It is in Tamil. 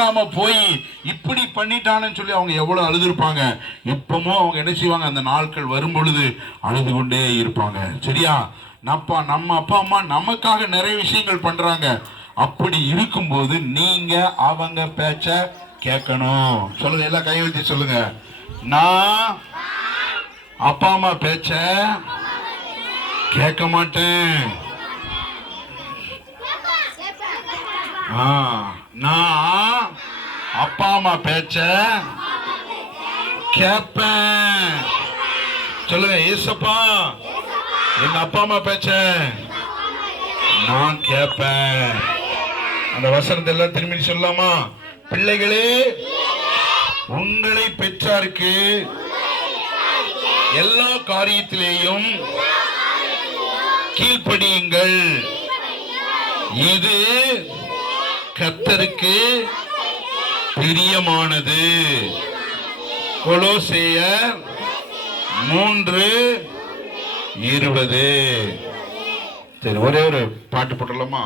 கேட்காம போய் இப்படி பண்ணிட்டானேன்னு சொல்லி அவங்க எவ்வளவு அழுதுருப்பாங்க. இப்பவும் அவங்க என்ன செய்வாங்க? அந்த நாட்கள் வரும் பொழுது அழுது கொண்டே இருப்பாங்க. சரியா? நப்பா நம்ம அப்பா அம்மா நமக்காக நிறைய விஷயங்கள் பண்றாங்க. அப்படி இருக்கும்போது நீங்க அவங்க பேச்ச கேட்கணும். சொல்லுங்க எல்லாம் கை வச்சு சொல்லுங்க. நான் அப்பா அம்மா பேச்ச கேட்க மாட்டேன். ஆ, நான் அப்பா அம்மா பேச்ச கேட்பேன் சொல்லுங்க ஈசப்பா எங்க அப்பா அம்மா பேச்ச நான் கேட்பேன் அந்த வசனத்தை எல்லாம் திரும்பி சொல்லலாமா? பிள்ளைகளே உங்களை பெற்றாருக்கு எல்லா காரியத்திலேயும் கீழ்ப்படியுங்கள். இது கத்தருக்கு பிரியமானது கொலோசேயர் மூன்று இருபது. சரி ஒரே ஒரு பாட்டு போட்டுடலாமா?